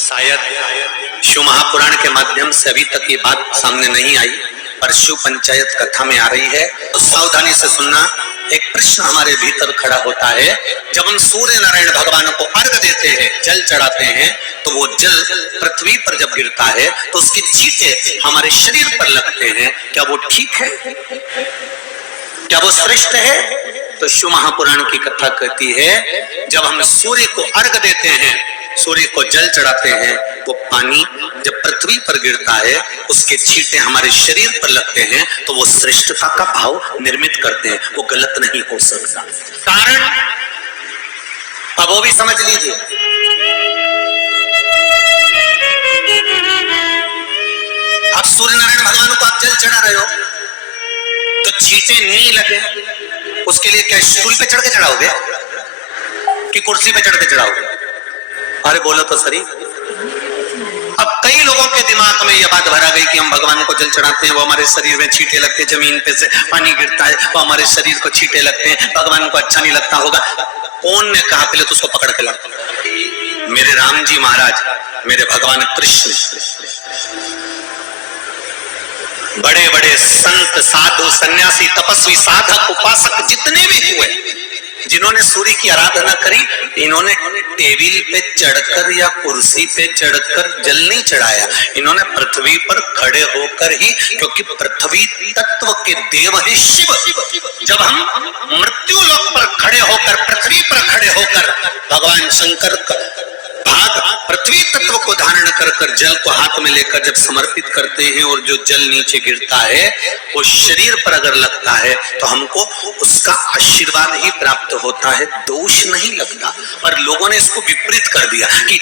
शायद शिव महापुराण के माध्यम से अभी तक ये बात सामने नहीं आई, पर शिव पंचायत कथा में आ रही है, तो सावधानी से सुनना। एक प्रश्न हमारे भीतर खड़ा होता है, जब हम सूर्य नारायण भगवान को अर्घ देते हैं, जल चढ़ाते हैं, तो वो जल पृथ्वी पर जब गिरता है तो उसके छींटे हमारे शरीर पर लगते हैं। क्या वो ठीक है? क्या वो श्रेष्ठ है? तो शिव महापुराण की कथा कहती है, जब हम सूर्य को अर्घ देते हैं, सूर्य को जल चढ़ाते हैं, वो पानी जब पृथ्वी पर गिरता है, उसके छींटे हमारे शरीर पर लगते हैं, तो वो श्रेष्ठता का भाव निर्मित करते हैं। वो गलत नहीं हो सकता। कारण अब वो भी समझ लीजिए। अब सूर्य नारायण भगवान को आप जल चढ़ा रहे हो, तो छींटे नहीं लगे, उसके लिए क्या स्टूल पे चढ़ के चढ़ाओगे कि कुर्सी पे चढ़ के चढ़ाओगे? अरे बोलो तो सही। अब कई लोगों के दिमाग में यह बात भरा गई कि हम भगवान को जल चढ़ाते हैं, वो हमारे शरीर में छींटे लगते हैं, जमीन पे से पानी गिरता है, वो हमारे शरीर को छींटे लगते हैं, भगवान को अच्छा नहीं लगता होगा। कौन ने कहा? पहले तो उसको पकड़ के ला। मेरे राम जी महाराज, मेरे भगवान कृष्ण, बड़े बड़े संत, साधु, सन्यासी, तपस्वी, साधक, उपासक जितने भी हुए, जिन्होंने सूर्य की आराधना करी, इन्होंने टेबल पे चढ़कर या कुर्सी पे चढ़कर जल नहीं चढ़ाया, इन्होंने पृथ्वी पर खड़े होकर ही, क्योंकि पृथ्वी तत्व के देव है शिव। जब हम मृत्यु लोक पर खड़े होकर, पृथ्वी पर खड़े होकर भगवान शंकर भाग पृथ्वी तत्व को धारण कर कर जल को हाथ में लेकर जब समर्पित करते हैं, और जो जल नीचे गिरता है वो शरीर पर अगर लगता है तो हमको उसका आशीर्वाद ही प्राप्त होता है, दोष नहीं लगता। पर लोगों ने इसको विपरीत कर दिया। कि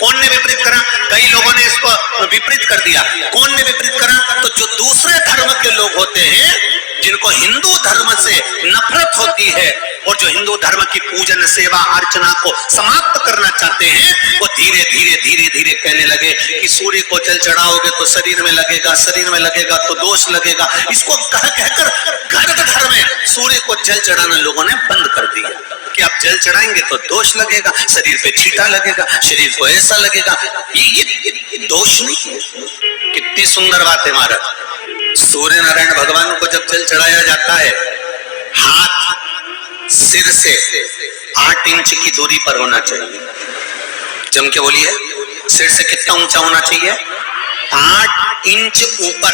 कौन ने विपरीत करा? कई लोगों ने इसको विपरीत कर दिया। कौन ने विपरीत करा? तो जो दूसरे धर्म के लोग होते हैं, जिनको हिंदू धर्म से नफरत होती है और जो हिंदू धर्म की पूजन, सेवा, अर्चना को समाप्त करना चाहते हैं, वो धीरे धीरे धीरे धीरे कहने लगे कि सूर्य को जल चढ़ाओगे तो शरीर में लगेगा, शरीर में लगेगा तो दोष लगेगा। इसको कह कहकर घर घर में सूर्य को जल चढ़ाना लोगों ने बंद कर दिया कि आप जल चढ़ाएंगे तो दोष लगेगा, शरीर पे छींटा लगेगा, शरीर को ऐसा लगेगा। ये दोष नहीं। कितनी सुंदर बात है महाराज। सूर्य नारायण भगवान को जब जल चढ़ाया जाता है, हाथ सिर से 8 इंच की दूरी पर होना चाहिए। जम के बोलिए, सिर से कितना ऊंचा होना चाहिए? 8 इंच ऊपर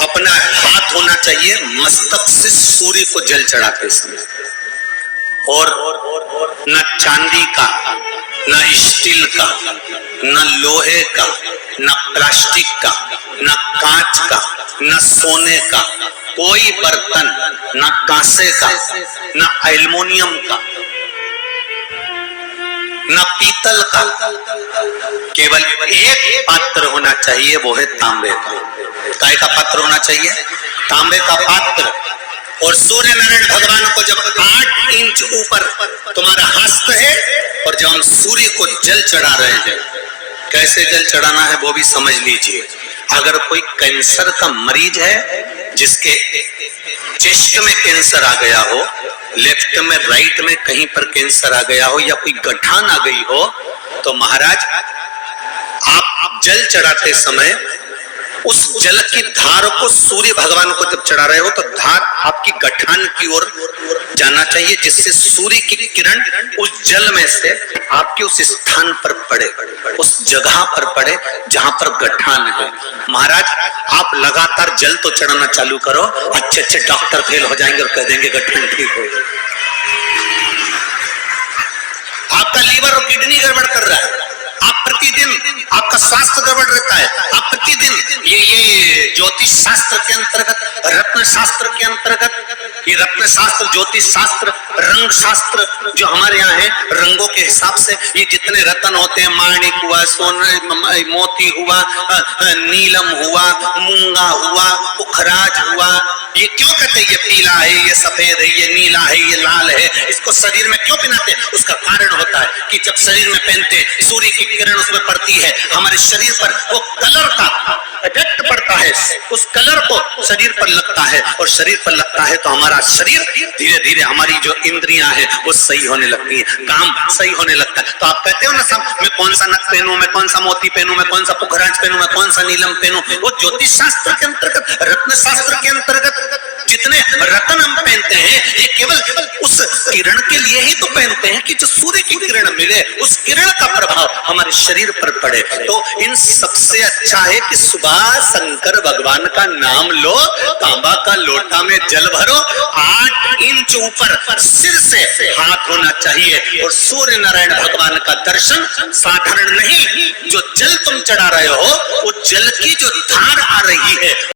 अपना हाथ होना चाहिए मस्तक से सूर्य को जल चढ़ाते समय। और न चांदी का, न स्टील का, न लोहे का, न प्लास्टिक का, न कांच का, न सोने का कोई बर्तन, न कांसे का, न एल्युमिनियम का, न पीतल का, केवल एक पात्र होना चाहिए, वो है तांबे का। काय का पात्र होना चाहिए? तांबे का पात्र। और सूर्य नारायण भगवान को जब 8 इंच ऊपर तुम्हारा हस्त है, और जब हम सूर्य को जल चढ़ा रहे हैं, कैसे जल चढ़ाना है वो भी समझ लीजिए। अगर कोई कैंसर का मरीज है, जिसके चेस्ट में कैंसर आ गया हो, लेफ्ट में, राइट में कहीं पर कैंसर आ गया हो, या कोई गठान आ गई हो, तो महाराज आप जल चढ़ाते समय उस जल की धार को सूर्य भगवान को जब चढ़ा रहे हो, तो धार आपकी गठान की ओर जाना चाहिए, जिससे सूर्य की किरण उस जल में से आपके उस स्थान पर पड़े, उस जगह पर पड़े जहां पर गठान है। महाराज आप लगातार जल तो चढ़ाना चालू करो, अच्छे अच्छे डॉक्टर फेल हो जाएंगे और कह देंगे गठान ठीक हो गई। आपका लीवर और किडनी गड़बड़ कर रहा है, आप प्रतिदिन, आपका स्वास्थ्य गड़बड़ रहता है, आप प्रतिदिन ये ज्योतिष शास्त्र के अंतर्गत, रत्न शास्त्र के अंतर्गत, ये रत्न शास्त्र, ज्योतिष शास्त्र, रंग शास्त्र जो हमारे यहाँ है, रंगों के हिसाब से ये जितने रत्न होते हैं, माणिक हुआ, सोने, मोती हुआ, नीलम हुआ, मूंगा हुआ, पुखराज हुआ, ये क्यों कहते हैं ये पीला है, ये सफेद है, ये नीला है, ये लाल है, इसको शरीर में क्यों पहनाते हैं? उसका कारण होता है कि जब शरीर में पहनते सूर्य की किरण उसमें पड़ती है, हमारे शरीर पर वो कलर का इफेक्ट पड़ता है, उस कलर को शरीर पर लगता है और शरीर पर लगता है तो हमारा शरीर धीरे धीरे, हमारी जो इंद्रियां हैं वो सही होने लगती है, काम सही होने लगता है। तो आप कहते हो ना सब, मैं कौन सा नथ पहनूं, मैं कौन सा मोती पहनूं, मैं कौन सा पुखराज पहनूं, मैं कौन सा नीलम पहनूं, वो ज्योतिष शास्त्र के अंतर्गत, रत्न शास्त्र के अंतर्गत जितने रत्न हम पहनते हैं ये केवल उस किरण के लिए ही तो पहनते हैं कि जो सूर्य की किरण मिले, उस किरण का प्रभाव हमारे शरीर पर पड़े। तो इन सबसे अच्छा है कि सुबह शंकर भगवान का नाम लो, तांबा का लोटा में जल भरो, 8 इंच ऊपर सिर से हाथ होना चाहिए और सूर्य नारायण भगवान का दर्शन साधारण नहीं, जो जल तुम चढ़ा रहे हो वो जल की जो धार आ रही है